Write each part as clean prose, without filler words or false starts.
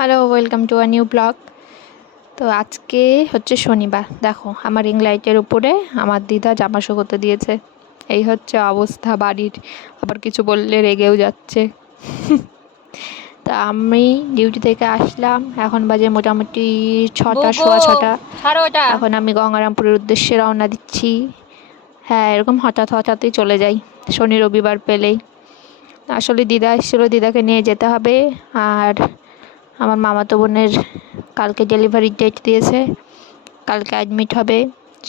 Hello, welcome to a new blog. তো আজকে হচ্ছে শনিবার। দেখো আমার রিং লাইটের উপরে আমার দিদা জামা শুকোতে দিয়েছে। এই হচ্ছে অবস্থা বাড়ির। আবার কিছু বললে রেগেও যাচ্ছে। তা আমি ডিউটি থেকে আসলাম, এখন বাজে মোটামুটি 6টা, বুবু, সোয়া 6টা। ছাড়ো এটা। এখন আমি গঙ্গারামপুরের উদ্দেশ্যে রওনা দিচ্ছি। হ্যাঁ, এরকম হঠাৎ হঠাৎই চলে যাই শনি রবিবার পেলেই। আসলে দিদা এসেছিলো, দিদাকে নিয়ে যেতে হবে। আর আমার মামাতো বোনের কালকে ডেলিভারির ডেট দিয়েছে, কালকে অ্যাডমিট হবে,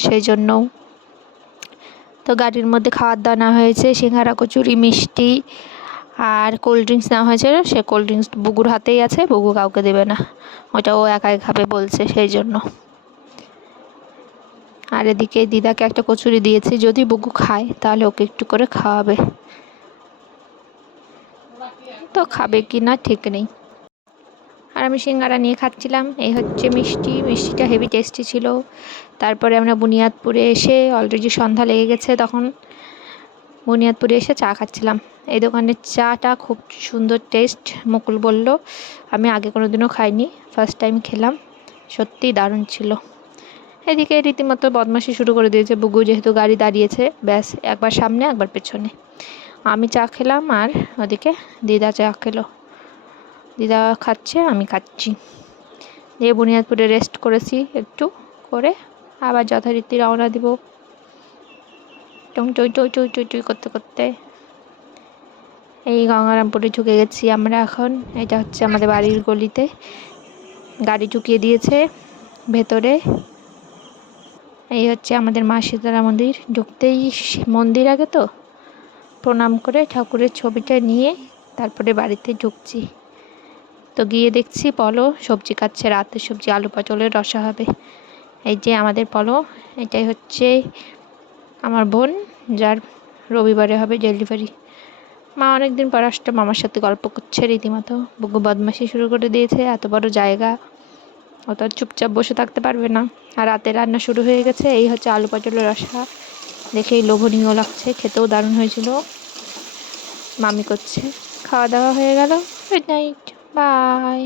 সেই জন্য। তো গাড়ির মধ্যে খাবার দাওয়া নেওয়া হয়েছে, সিঙ্গারা, কচুরি, মিষ্টি আর কোল্ড ড্রিঙ্কস নেওয়া হয়েছে। সে কোল্ড ড্রিঙ্কস বুগুর হাতেই আছে, বুগু কাউকে দেবে না, ওটা ও একাই খাবে বলছে, সেই জন্য। আর এদিকে দিদাকে একটা কচুরি দিয়েছি, যদি বুগু খায় তাহলে ওকে একটু করে খাওয়াবে, তো খাবে কি না ঠিক নেই। আর আমি সিঙ্গারা নিয়ে খাচ্ছিলাম। এই হচ্ছে মিষ্টি, মিষ্টিটা হেভি টেস্টি ছিল। তারপরে আমরা বুনিয়াদপুরে এসে, অলরেডি সন্ধ্যা লেগে গেছে তখন, বুনিয়াদপুরে এসে চা খাচ্ছিলাম। এই দোকানের চাটা খুব সুন্দর টেস্ট, মুকুল বলল। আমি আগে কোনো দিনও খাইনি, ফার্স্ট টাইম খেলাম, সত্যিই দারুণ ছিল। এদিকে রীতিমতো বদমাশি শুরু করে দিয়েছে বুগু, যেহেতু গাড়ি দাঁড়িয়েছে, ব্যাস একবার সামনে একবার পেছনে। আমি চা খেলাম আর ওদিকে দিদা চা খেলো। দিদা খাচ্ছে, আমি খাচ্ছি। দিয়ে বুনিয়াদপুরে রেস্ট করেছি একটু, করে আবার যথারীতি রওনা দিব টং টই টই টই টই টই করতে করতে। এই গঙ্গারামপুরে ঢুকে গেছি আমরা এখন। এটা হচ্ছে আমাদের বাড়ির গলিতে, গাড়ি ঢুকিয়ে দিয়েছে ভেতরে। এই হচ্ছে আমাদের মা শীতলা মন্দির। ঢুকতেই মন্দির আগে, তো প্রণাম করে ঠাকুরের ছবিটা নিয়ে তারপরে বাড়িতে ঢুকছি। তো গিয়ে দেখছি পলো সবজি কাটছে, রাতের সবজি আলু পটলের রসা হবে। এই যে আমাদের পলো, এটাই হচ্ছে আমার বোন, যার রবিবারে হবে ডেলিভারি। মা অনেকদিন পর আসছে, মামার সাথে গল্প করছে রীতিমতো। বুগু বদমাশি শুরু করে দিয়েছে, এত বড় জায়গা, ও তো আর চুপচাপ বসে থাকতে পারবে না। আর রাতে রান্না শুরু হয়ে গেছে। এই হচ্ছে আলু পটলের রসা, দেখেই লোভনীয় লাগছে, খেতেও দারুণ হয়েছিল। মামি করছে, খাওয়া দাওয়া হয়ে গেল। Good night, by.